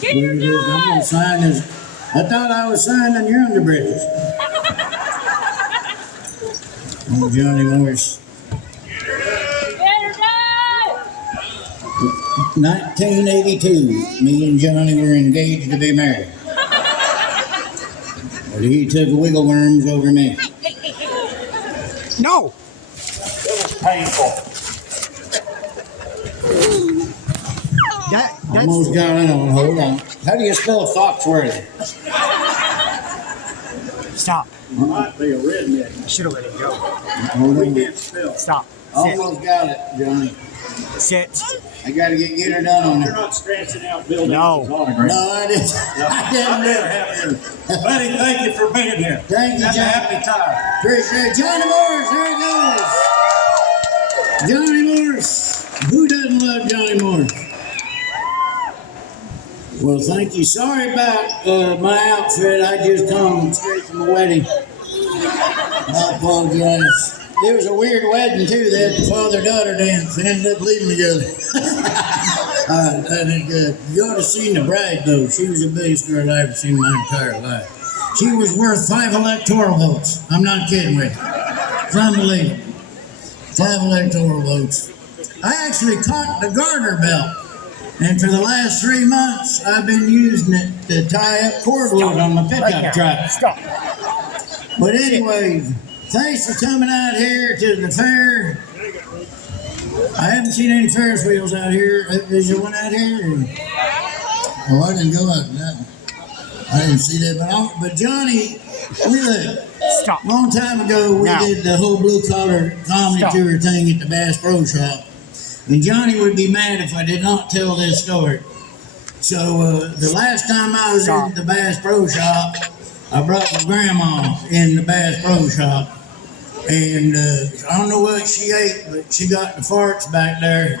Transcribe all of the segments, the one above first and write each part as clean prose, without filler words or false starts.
Get your dog! I'm gonna sign this. I thought I was signing your underbreakers. Oh, Johnny Morris. 1982, me and Johnny were engaged to be married. But he took wiggle worms over me. No! It was painful. That's Almost got it on. Hold on. How do you spell Foxworthy? Stop. Might be a redneck. I should have let it go. Hold on. Stop. Sit. Almost got it, Johnny. Sit. I got to get her done on You're it. not scratching out Bill No. Davis's autograph. No, I didn't. I didn't do it. Buddy, thank you for being here. Thank you, Have a John. happy time. Appreciate it. Johnny Morris, there he goes. Johnny Morris. Who doesn't love Johnny Morris? Well, thank you. Sorry about my outfit. I just come straight from the wedding. I apologize. It was a weird wedding, too. They had the father-daughter dance. They ended up leaving together. That ain't good. You ought to seen the bride, though. She was the biggest girl I ever seen in my entire life. She was worth 5 electoral votes. I'm not kidding with you. It's unbelievable. 5 electoral votes. I actually caught the garter belt. And for the last 3 months, I've been using it to tie up cordwood on my pickup truck. Stop. But anyway, thanks for coming out here to the fair. I haven't seen any Ferris wheels out here. Is there one out here? Oh, I didn't go out that one. I didn't see that. But Johnny, Stop. long time ago, we did the whole blue-collar comedy tour thing at the Bass Pro Shop. And Johnny would be mad if I did not tell this story. So the last time I was in the Bass Pro Shop, I brought my grandma in the Bass Pro Shop. And I don't know what she ate, but she got the farts back there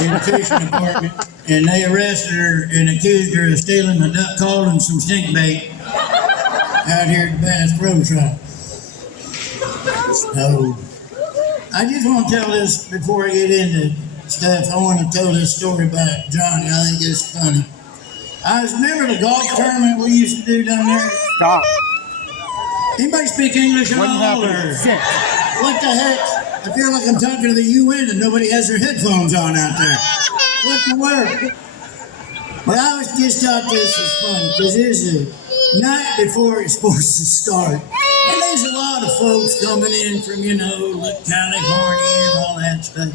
in the fishing department. And they arrested her and accused her of stealing a duck call and some stink bait out here at the Bass Pro Shop. So I just want to tell this before I get into stuff. I want to tell this story about Johnny. I think it's funny. I remember the golf tournament we used to do down there. Stop. Anybody speak English at What all? happened? Or Sit. what the heck? I feel like I'm talking to the UN and nobody has their headphones on out there. What the word? But I was just thought this was fun because it's the night before it's supposed to start. And there's a lot of folks coming in from, California and all that stuff.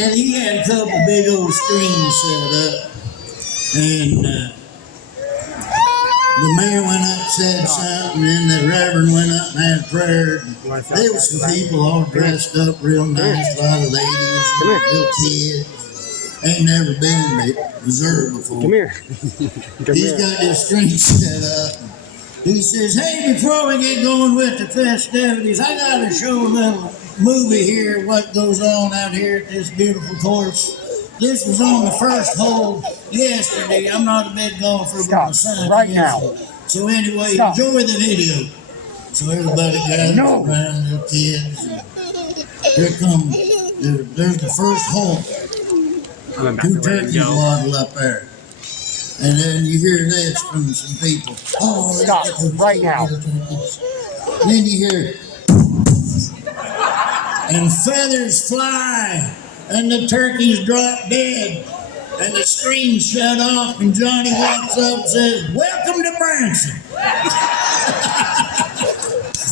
And he had a couple big old screens set up. And the mayor went up, said something, and the reverend went up and had prayer. There was some people all dressed up real nice, a lot of ladies, little kids. Ain't never been in Missouri before. Come here. He's got this screen set up. He says, hey, before we get going with the festivities, I got to show a little movie here, what goes on out here at this beautiful course. This was on the first hole yesterday. I'm not a big golfer, but my son right is. now. So anyway, enjoy the video. So everybody gathers around, the kids. And here comes, there's the first hole. 2 turkeys waddle up there. And then you hear this from some people. Oh, stop right now. Then you hear, and feathers fly, and the turkeys drop dead, and the screen shut off, and Johnny walks up and says, welcome to Branson.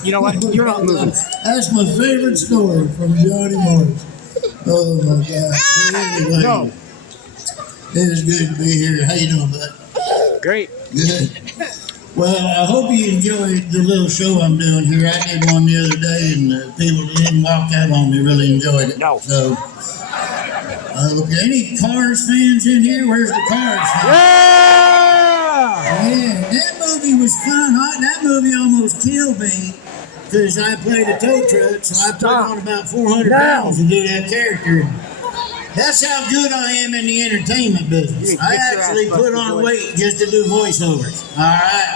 You know what? You're not moving. That's my favorite story from Johnny Morris. Oh my God. Anyway, No. it is good to be here. How you doing, bud? Great. Good. Well, I hope you enjoyed the little show I'm doing here. I did one the other day, and the people that didn't walk out on me really enjoyed it. No. So, any Cars fans in here? Where's the Cars fans? Yeah, that movie was fun. That movie almost killed me because I played a tow truck, so I put on about 400 pounds to do that character. That's how good I am in the entertainment business. I actually put on weight just to do voiceovers. All right?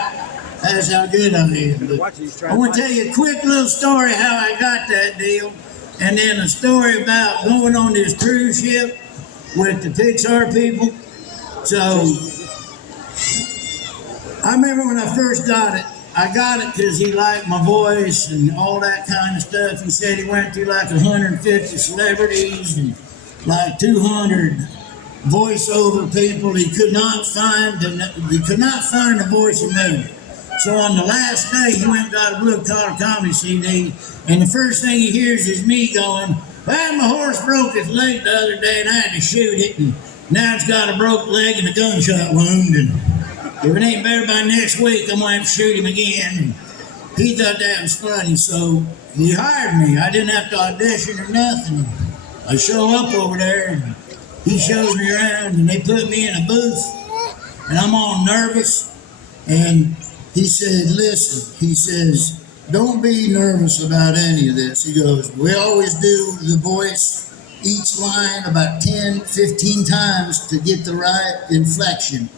That's how good I am. But I want to tell you a quick little story how I got that deal, and then a story about going on this cruise ship with the Pixar people. So I remember when I first got it. I got it because he liked my voice and all that kind of stuff. He said he went through like 150 celebrities and like 200 voiceover people. He could not find the voice he made. So on the last day, he went and got a Blue Collar Comedy CD, and the first thing he hears is me going, "Well, my horse broke its leg the other day, and I had to shoot it, and now it's got a broke leg and a gunshot wound, and if it ain't better by next week, I'm going to have to shoot him again." And he thought that was funny, so he hired me. I didn't have to audition or nothing. I show up over there, and he shows me around, and they put me in a booth, and I'm all nervous, and he said, "Listen," he says, "don't be nervous about any of this." He goes, "We always do the voice, each line about 10, 15 times to get the right inflection.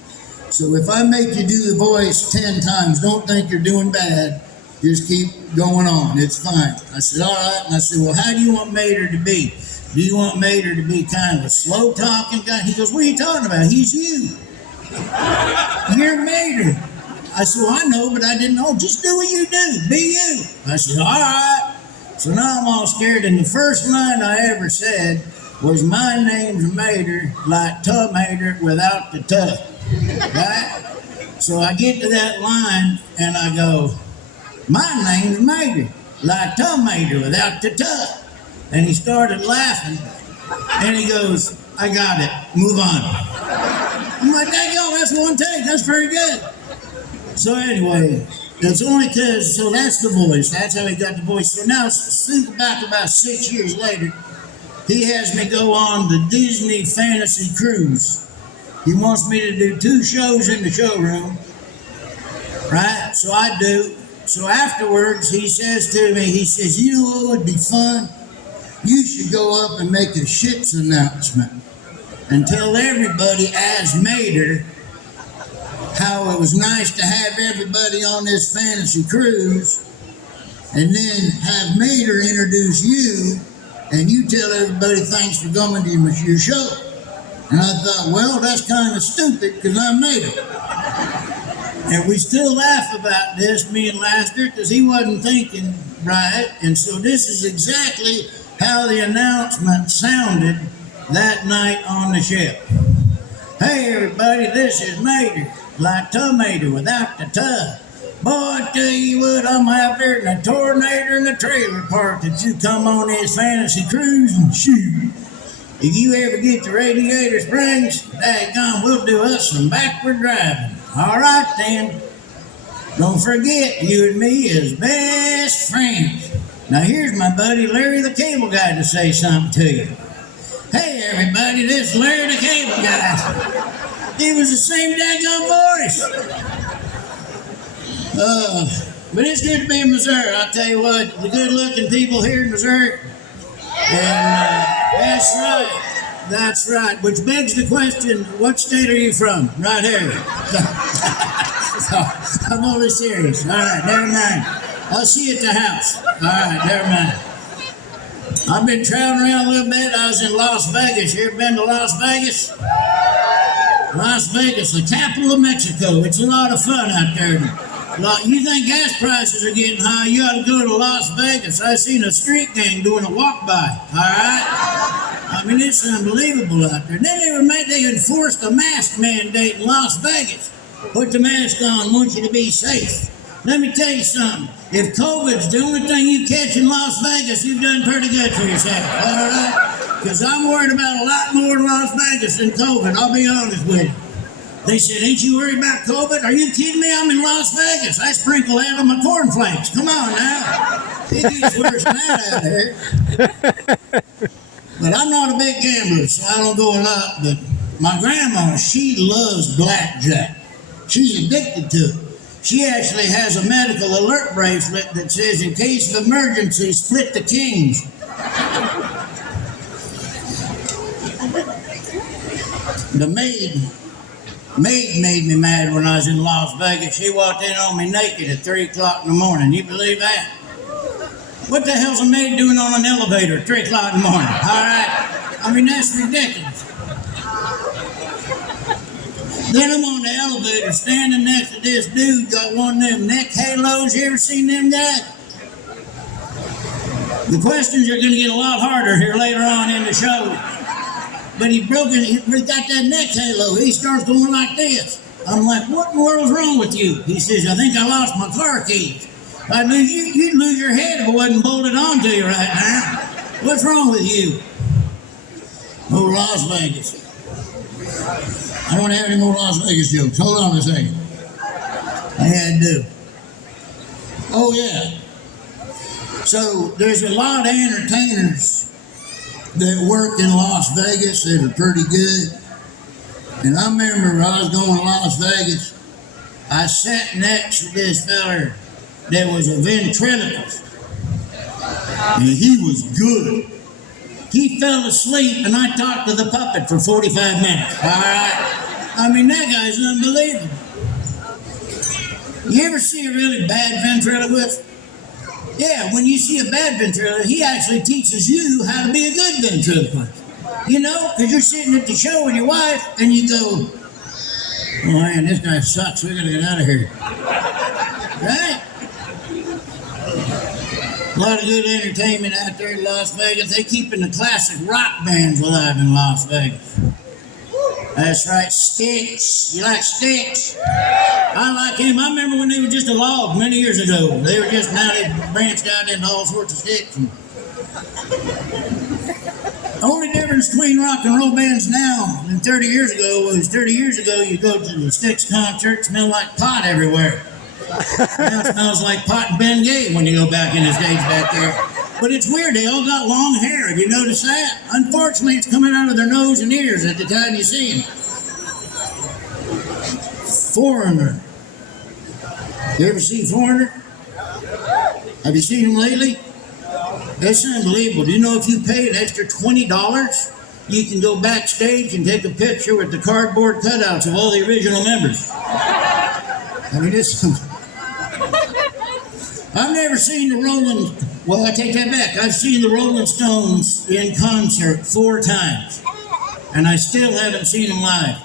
So if I make you do the voice 10 times, don't think you're doing bad. Just keep going on. It's fine." I said, "All right." And I said, "Well, how do you want Mater to be? Do you want Mater to be kind of a slow talking guy?" He goes, "What are you talking about? He's you. You're Mater." I said, "Well, I know, but I didn't know. Just do what you do. Be you." I said, "All right." So now I'm all scared. And the first line I ever said was, "My name's Mater, like tomato without the tuh." Right? So I get to that line and I go, "My name's Mater, like tomato without the tuh." And he started laughing and he goes, "I got it. Move on." I'm like, "Daggone, that's one take. That's pretty good." So anyway, it's only because, so that's the voice. That's how he got the voice. So now, think back about 6 years later, he has me go on the Disney Fantasy Cruise. He wants me to do 2 shows in the showroom, right? So I do. So afterwards, he says to me, he says, "You know what would be fun? You should go up and make a ship's announcement and tell everybody as Mater how it was nice to have everybody on this fantasy cruise, and then have Mater introduce you, and you tell everybody thanks for coming to your show." And I thought, well, that's kind of stupid because I'm Mater. And we still laugh about this, me and Laster, because he wasn't thinking right. And so this is exactly how the announcement sounded that night on the ship. "Hey, everybody, this is Mater, like tomato without the tuh. Boy, I tell you what, I'm out there in a tornado in the trailer park that you come on this fantasy cruise and shoot. If you ever get to Radiator Springs, daggone, we'll do us some backward driving. All right, then. Don't forget, you and me is best friends. Now, here's my buddy Larry the Cable Guy to say something to you." "Hey, everybody, this is Larry the Cable Guy." It was the same daggone voice. But it's good to be in Missouri. I'll tell you what, the good-looking people here in Missouri. And that's right. That's right. Which begs the question, what state are you from? Right here. I'm only serious. All right, never mind. I'll see you at the house. All right, never mind. I've been traveling around a little bit. I was in Las Vegas. You ever been to Las Vegas? Las Vegas, the capital of Mexico. It's a lot of fun out there. You think gas prices are getting high, you ought to go to Las Vegas. I seen a street gang doing a walk-by, all right? I mean, it's unbelievable out there. Then they enforced a mask mandate in Las Vegas. Put the mask on, want you to be safe. Let me tell you something. If COVID's the only thing you catch in Las Vegas, you've done pretty good for yourself, all right? Because I'm worried about a lot more in Las Vegas than COVID, I'll be honest with you. They said, "Ain't you worried about COVID?" Are you kidding me? I'm in Las Vegas. I sprinkle that on my cornflakes. Come on now. It gets worse than that out here. But I'm not a big gambler, so I don't go a lot. But my grandma, she loves blackjack. She's addicted to it. She actually has a medical alert bracelet that says, "In case of emergency, split the kings." The maid made me mad when I was in Las Vegas. She walked in on me naked at 3 o'clock in the morning. You believe that? What the hell's a maid doing on an elevator at 3 o'clock in the morning? All right? I mean, that's ridiculous. Then I'm on the elevator standing next to this dude, got one of them neck halos. You ever seen them guys? The questions are going to get a lot harder here later on in the show. But he got that neck halo. He starts going like this. I'm like, what in the world's wrong with you? He says, I think I lost my car keys. You'd lose your head if it wasn't bolted onto you right now. What's wrong with you? Oh, Las Vegas. I don't have any more Las Vegas jokes. Hold on a second. I had to. Oh, yeah. So there's a lot of entertainers that work in Las Vegas that are pretty good. And I remember when I was going to Las Vegas, I sat next to this feller that was a ventriloquist. And he was good. He fell asleep and I talked to the puppet for 45 minutes. All right? I mean, that guy's unbelievable. You ever see a really bad ventriloquist? Yeah, when you see a bad ventriloquist, he actually teaches you how to be a good ventriloquist. You know, because you're sitting at the show with your wife and you go, oh man, this guy sucks. We're going to get out of here. Right? A lot of good entertainment out there in Las Vegas. They keeping the classic rock bands alive in Las Vegas. That's right, Styx. You like Styx? I like him. I remember when they were just a log many years ago. They were just, now they branched out into all sorts of sticks. The only difference between rock and roll bands now and 30 years ago was 30 years ago you go to the Styx concert, smell like pot everywhere. Now it smells like pot and Bengay when you go back in the stage back there. But it's weird, they all got long hair. Have you noticed that? Unfortunately, it's coming out of their nose and ears at the time you see them. Foreigner. You ever seen Foreigner? Have you seen him lately? That's unbelievable. Do you know if you pay an extra $20, you can go backstage and take a picture with the cardboard cutouts of all the original members? I mean, it's... I've never seen the Rolling... Well, I take that back. I've seen the Rolling Stones in concert 4 times. And I still haven't seen them live.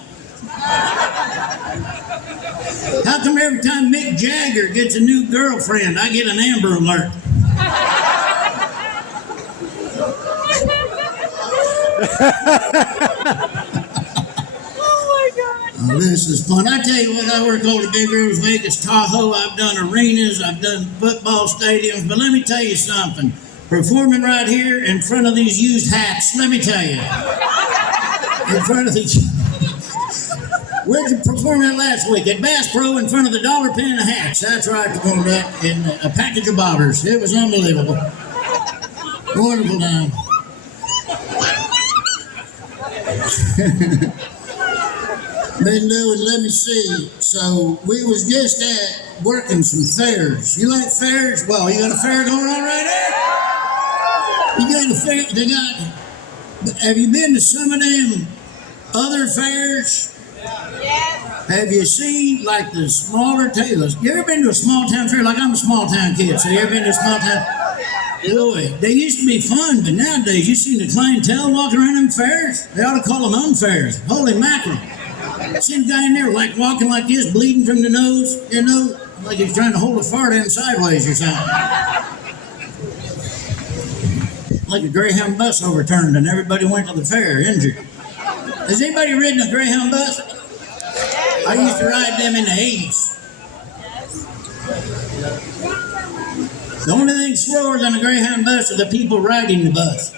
How come every time Mick Jagger gets a new girlfriend, I get an Amber Alert? Oh, this is fun. I tell you what, I work all the big rooms, Vegas, Tahoe. I've done arenas, I've done football stadiums, but let me tell you something. Performing right here in front of these used hats, let me tell you. In front of these... Where'd you perform that last week? At Bass Pro in front of the Dollar Pen of hats. That's right, I performed that in a package of bobbers. It was unbelievable. Wonderful time. Been doing, let me see. So we was just at working some fairs. You like fairs? Well, you got a fair going on right there? You got a fair, they got, have you been to some of them other fairs? Yes. Have you seen like the smaller tailors? You ever been to a small town fair? Like I'm a small town kid, so you ever been to a small town? Boy, they used to be fun, but nowadays you see the clientele walking around them fairs? They ought to call them unfairs. Holy mackerel. See the guy in there like walking like this, bleeding from the nose, you know, like he's trying to hold a fart in sideways or something. Like a Greyhound bus overturned and everybody went to the fair injured. Has anybody ridden a Greyhound bus? I used to ride them in the 80s. The only thing slower than a Greyhound bus are the people riding the bus.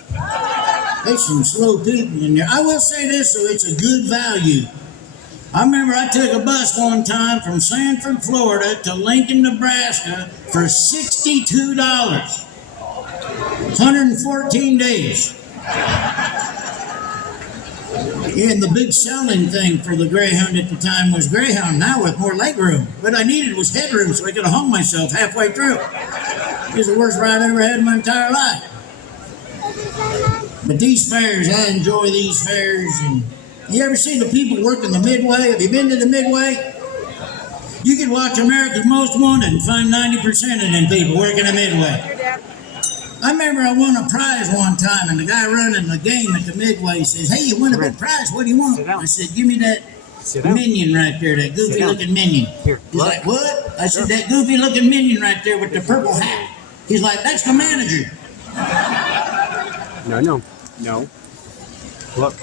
There's some slow people in there. I will say this, so it's a good value. I remember I took a bus one time from Sanford, Florida to Lincoln, Nebraska for $62. 114 days. And the big selling thing for the Greyhound at the time was Greyhound now with more leg room. What I needed was headroom so I could have hung myself halfway through. It was the worst ride I ever had in my entire life. But these fairs, I enjoy these fairs. And you ever see the people working the Midway? Have you been to the Midway? You could watch America's Most Wanted and find 90% of them people working the Midway. I remember I won a prize one time, and the guy running the game at the Midway says, "Hey, you won a big prize. What do you want?" I said, "Give me that Sit down. minion right there, that goofy down. looking minion. Here, He's look. like, what? I said, that goofy looking minion right there with the purple hat. He's like, that's the manager. No. Look.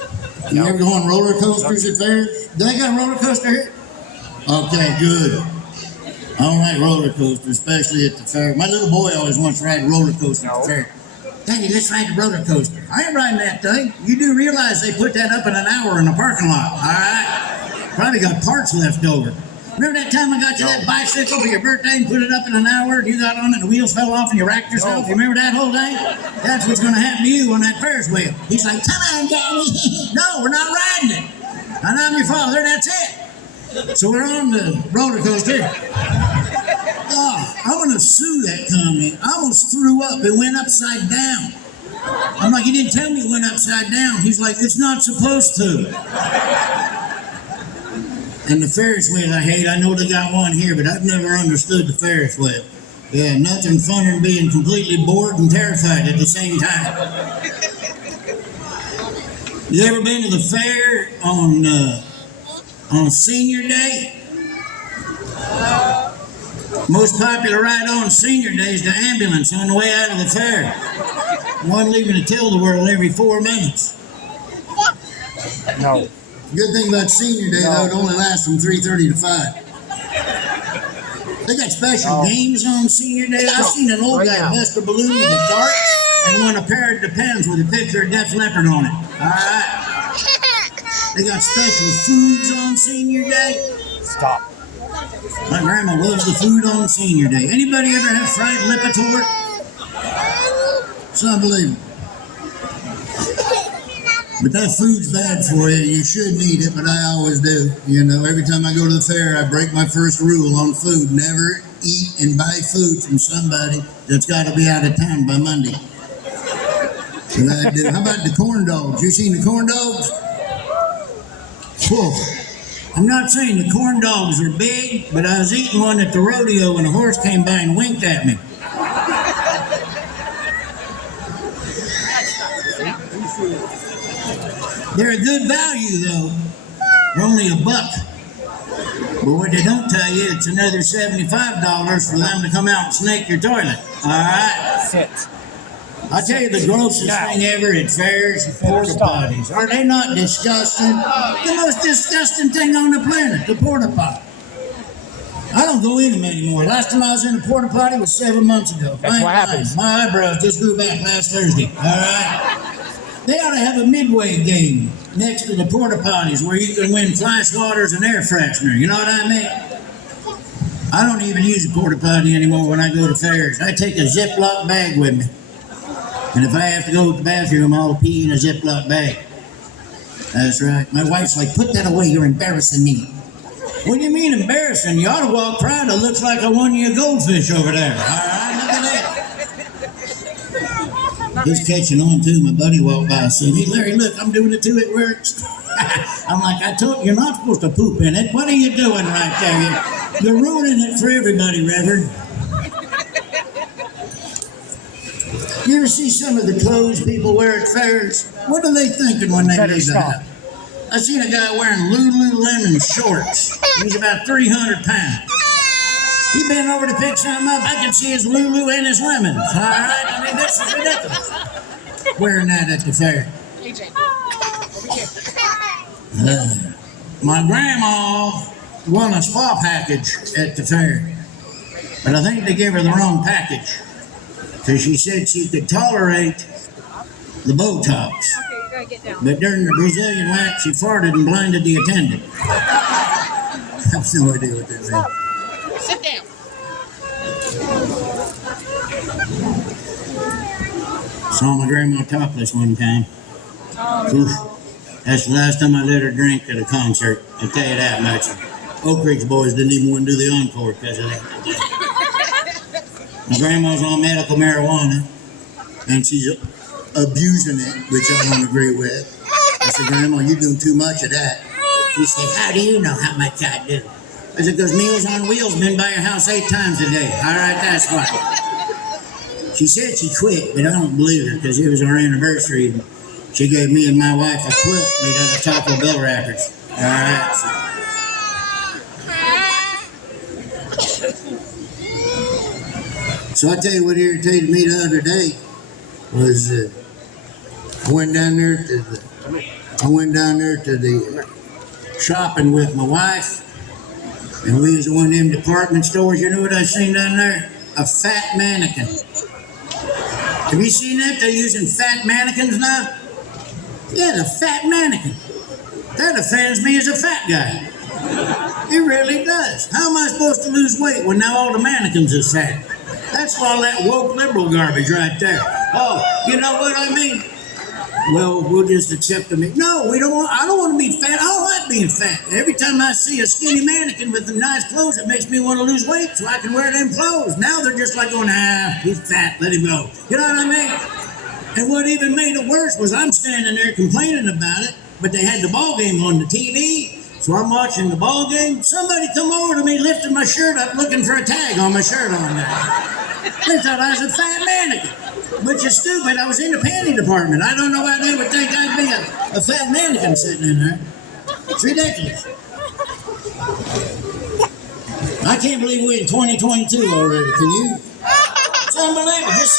You No. ever go on roller coasters at fairs? Do they got a roller coaster here? Okay, good. I don't like roller coasters, especially at the fair. My little boy always wants to ride a roller coaster at the fair. Daddy, let's ride the roller coaster. I ain't riding that thing. You do realize they put that up in an hour in the parking lot, all right? Probably got parts left over. Remember that time I got you that bicycle for your birthday and put it up in an hour and you got on it and the wheels fell off and you racked yourself? You remember that whole thing? That's what's going to happen to you on that Ferris wheel. He's like, come on, Daddy. No, we're not riding it. And I'm your father, that's it. So we're on the roller coaster. Oh, I'm going to sue that company. I almost threw up. It went upside down. I'm like, you didn't tell me it went upside down. He's like, it's not supposed to. And the Ferris wheel I hate, I know they got one here, but I've never understood the Ferris wheel. Yeah, nothing funner than being completely bored and terrified at the same time. You ever been to the fair on Senior Day? Most popular ride on Senior Day is the ambulance on the way out of the fair. One leaving to tell the world every 4 minutes. No. Good thing about Senior Day, though, it only lasts from 3:30 to 5. They got special games on Senior Day. I've seen an old guy bust a balloon with a dart and won a pair of Depends with a picture of Def Leppard on it. All right. They got special foods on Senior Day. Stop. My grandma loves the food on Senior Day. Anybody ever have fried Lipitor? It's unbelievable. But that food's bad for you. You shouldn't eat it, but I always do. You know, every time I go to the fair, I break my first rule on food. Never eat and buy food from somebody that's got to be out of town by Monday. But I do. How about the corn dogs? You seen the corn dogs? Whoa. I'm not saying the corn dogs are big, but I was eating one at the rodeo and a horse came by and winked at me. They're a good value, though. They're only $1. But what they don't tell you, it's another $75 for them to come out and snake your toilet. All right? Sit. I'll tell you the grossest thing ever at fairs is porta potties. Are they not disgusting? The most disgusting thing on the planet, the porta potty. I don't go in them anymore. Last time I was in a porta potty was 7 months ago. That's what happens. My eyebrows just grew back last Thursday. All right? They ought to have a midway game next to the porta potties where you can win flash waters and air freshener. You know what I mean? I don't even use a porta potty anymore when I go to fairs. I take a Ziploc bag with me. And if I have to go to the bathroom, I'll pee in a Ziploc bag. That's right. My wife's like, put that away, you're embarrassing me. What do you mean embarrassing? You ought to walk proud. It looks like I won you a goldfish over there. All right, look at that. He's catching on too. My buddy walked by and said, hey Larry, look, I'm doing it too, it works. I'm like, I told you, you're not supposed to poop in it. What are you doing right there? You're ruining it for everybody, Reverend. You ever see some of the clothes people wear at fairs? What are they thinking when they leave the house? I seen a guy wearing Lululemon shorts. He's about 300 pounds. He bent over to pick something up. I can see his Lulu and his lemons. All right? I mean, this is ridiculous. Wearing that at the fair. My grandma won a spa package at the fair. But I think they gave her the wrong package. Because she said she could tolerate the Botox. But during the Brazilian wax, she farted and blinded the attendant. I have no idea what that meant. Sit down. Saw my grandma topless one time. Oof. That's the last time I let her drink at a concert. I'll tell you that much. Oak Ridge boys didn't even want to do the encore because of that. My grandma's on medical marijuana, and she's abusing it, which I don't agree with. I said, Grandma, you're doing too much of that. She said, how do you know how much I do? I said, because Meals on Wheels been by your house 8 times a day. All right, that's why. She said she quit, but I don't believe her because it was our anniversary. She gave me and my wife a quilt made out of Taco Bell wrappers. All right. So I tell you what irritated me the other day was I went down there to the shopping with my wife, and we was in one of them department stores. You know what I seen down there? A fat mannequin. Have you seen that? They're using fat mannequins now? Yeah, the fat mannequin. That offends me as a fat guy. It really does. How am I supposed to lose weight when now all the mannequins are fat? That's all that woke liberal garbage right there. Oh, you know what I mean? Well, we'll just accept them. No, we don't want. I don't want to be fat. I don't like being fat. Every time I see a skinny mannequin with some nice clothes, it makes me want to lose weight so I can wear them clothes. Now they're just like going, he's fat. Let him go. You know what I mean? And what even made it worse was I'm standing there complaining about it, but they had the ball game on the TV. So I'm watching the ball game. Somebody come over to me, lifting my shirt up, looking for a tag on my shirt on there. They thought I was a fat mannequin. Which is stupid. I was in the panty department. I don't know why they would think I'd be a fat mannequin sitting in there. It's ridiculous. I can't believe we're in 2022 already. Can you? It's unbelievable. Just